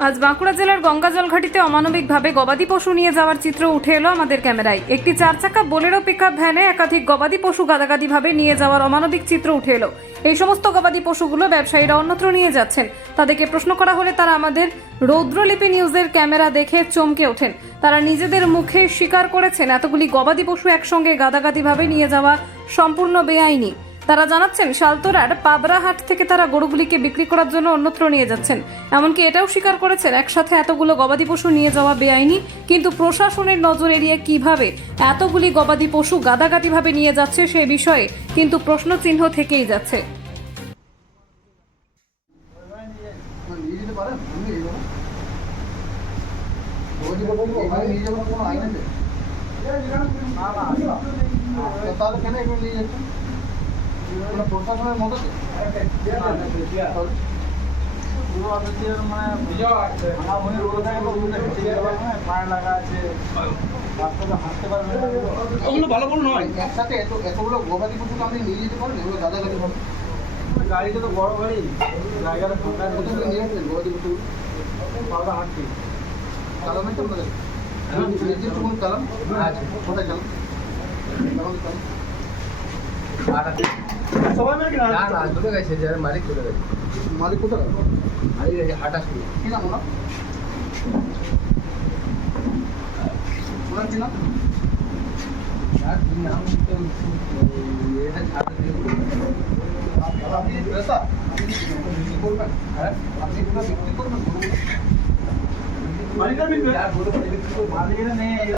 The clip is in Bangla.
আজ বাঁকুড়া জেলার গঙ্গাজলঘাটিতে অমানবিকভাবে গবাদি পশু নিয়ে যাওয়ার চিত্র উঠে এলো আমাদের ক্যামেরায়। একটি 4 চাকা বোলেরো পিকআপ ভ্যানে একাধিক গবাদি পশু গাদাগাদিভাবে নিয়ে যাওয়ার অমানবিক চিত্র উঠে এলো। এই সমস্ত গবাদি পশুগুলো ব্যবসায়ীরা অন্যত্র নিয়ে যাচ্ছেন। তাদেরকে প্রশ্ন করা হলে তারা আমাদের রৌদ্রলিপি নিউজের ক্যামেরা দেখে চমকে ওঠেন। তারা নিজেদের মুখে স্বীকার করেছেন এতগুলি গবাদি পশু একসঙ্গে গাদাগাদিভাবে নিয়ে যাওয়া সম্পূর্ণ বেআইনি। তারা জানাচ্ছেন শালতোরার পাবরাহাট থেকে তারা গরুগুলিকে বিক্রি করার জন্য অন্যত্র নিয়ে যাচ্ছেন। এমনকি এটাও স্বীকার করেছেন একসাথে এতগুলো গবাদি পশু নিয়ে যাওয়া বেআইনি, কিন্তু প্রশাসনের নজর এড়িয়ে কিভাবে এতগুলি গবাদি পশু গাদাগাদিভাবে নিয়ে যাচ্ছে সে বিষয়ে কিন্তু প্রশ্নচিহ্ন থেকেই যাচ্ছে। প্রশাসনের মতো একসাথে এতগুলো গবাদি পশু আপনি নিয়ে যেতে পারেন, এগুলো গাদাগাদি হবে। গাড়িটা তো বড় গাড়ি, জায়গাটা ফাঁকা, কোথাও নিয়ে আসবেন গবাদি পশু পাওয়া হাঁটতে কালাম আছে আপনাদের নির্দিষ্ট কোনো কালাম আছে? কোথায় কালাম সবাই মিলে না চলে গেছে, যার মালিক চলে গেছে। মালিক কোথায়? মালিক গেছে হাঁটা শুরু। কি নাম ওনার? ওনার কি নাম? আপনি ক্রেতা, আপনি বিক্রি করবেন? হ্যাঁ, আপনি বিক্রি করবেন? মালিকের বিক্রি করবেন? মালিকের নেই।